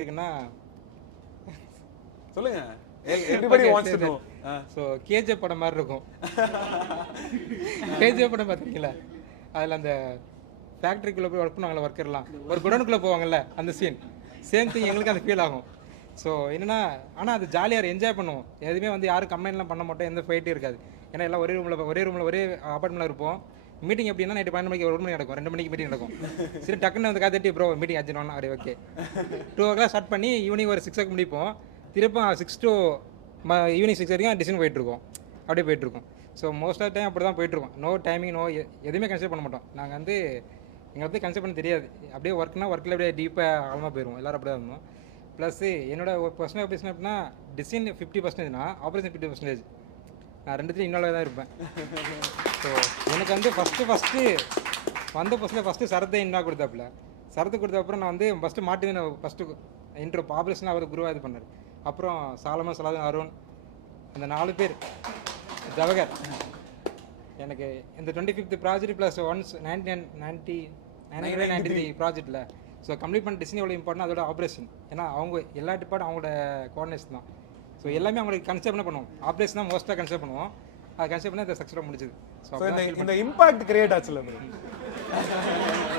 இருக்குன்னா சொல்லுங்க. Everybody wants to know. So KGF படம் மாதிரி இருக்கும். கேஜிஎஃப் படம் பார்த்தீங்களா, அதில் அந்த ஃபேக்ட்ரிக்குள்ளே போய் ஒர்க் பண்ணுவாங்கள்ல, ஒர்க்கர்லாம் ஒரு குடோனுக்குள்ளே போவாங்கல்ல, அந்த சீன் சேம் திங் எங்களுக்கு அந்த ஃபீல் ஆகும். ஸோ என்னென்னா, ஆனால் அது ஜாலியாக என்ஜாய் பண்ணுவோம். எதுவுமே வந்து யாரும் கம்ப்ளைண்ட்லாம் பண்ண மாட்டோம், எந்த ஃபைட்டும் இருக்காது. ஏன்னா எல்லாம் ஒரே ரூமில் ஒரே அப்பார்ட்மெண்ட்டில் இருப்போம். மீட்டிங் எப்படின்னா நைட்டு 12 மணிக்கு 1 மணி நடக்கும், 2 மணிக்கு மீட்டிங் நடக்கும். சரி டக்குன்னு வந்து காத்துட்டு ப்ரோ மீட்டிங் ஆச்சுனோன்னா அப்படி ஓகே 2 o'clock ஸ்டார்ட் பண்ணி ஈவினிங் ஒரு 6 o'clock முடிப்போம். திருப்பம் 6 to ஈவினிங் 6 வரைக்கும் டிசைன் போயிட்டுருக்கோம், அப்படியே போயிட்டுருக்கோம். ஸோ மோஸ்ட் ஆஃப் டைம் அப்படி தான் போயிட்டுருக்கோம். நோ டைமிங், நோ எதுவுமே கன்சிடர் பண்ண மாட்டோம். நாங்கள் வந்து எங்களை பற்றி கன்சிடர் பண்ண தெரியாது. அப்படியே ஒர்க்கில் அப்படியே டீப்பாக ஆழமாக போயிடுவோம். எல்லோரும் அப்படியே இருந்தோம். ப்ளஸ் என்னோட பர்சனல் ஆப்ரேஷன் அப்படின்னா டிசைன் 50%னா ஆப்ரேஷன் 50%. நான் ரெண்டுத்தையும் இன்வால்வாக தான் இருப்பேன். ஸோ எனக்கு வந்து ஃபஸ்ட்டு வந்த பர்சனில் ஃபஸ்ட்டு சரத்தை இன்வால்வ் கொடுத்தாப்புல. சரத்து கொடுத்த அப்புறம் நான் வந்து ஃபஸ்ட்டு மாட்டு ஃபஸ்ட்டு இன்ட்ரோ ஆப்ரேஷன் அவர் குருவாக இது பண்ணார். அப்புறம் சாலமன், சலாதன், அருண், அந்த 4 பேர், ஜவஹர். எனக்கு இந்த 25th ப்ராஜெக்ட் ப்ளஸ் ஒன்ஸ் 1993 ப்ராஜெக்டில் ஸோ கம்ப்ளீட் பண்ண டிசைன் எவ்வளோ இம்பார்ட்டன், அதோட ஆப்ரேஷன். ஏன்னா அவங்க எல்லா டிபார்ட்டும் அவங்களோட கோஆர்டினேஷன் தான். ஸோ எல்லாமே அவங்களுக்கு கன்சிடர் பண்ண பண்ணுவோம். ஆப்ரேஷன் தான் மோஸ்ட்டாக கன்சிடர் பண்ணுவோம். அதை கன்சிடர் பண்ணி அதை சக்ஸஸாக முடிச்சது. ஸோ இந்த இம்பாக்ட் கிரியேட் ஆச்சுல்ல.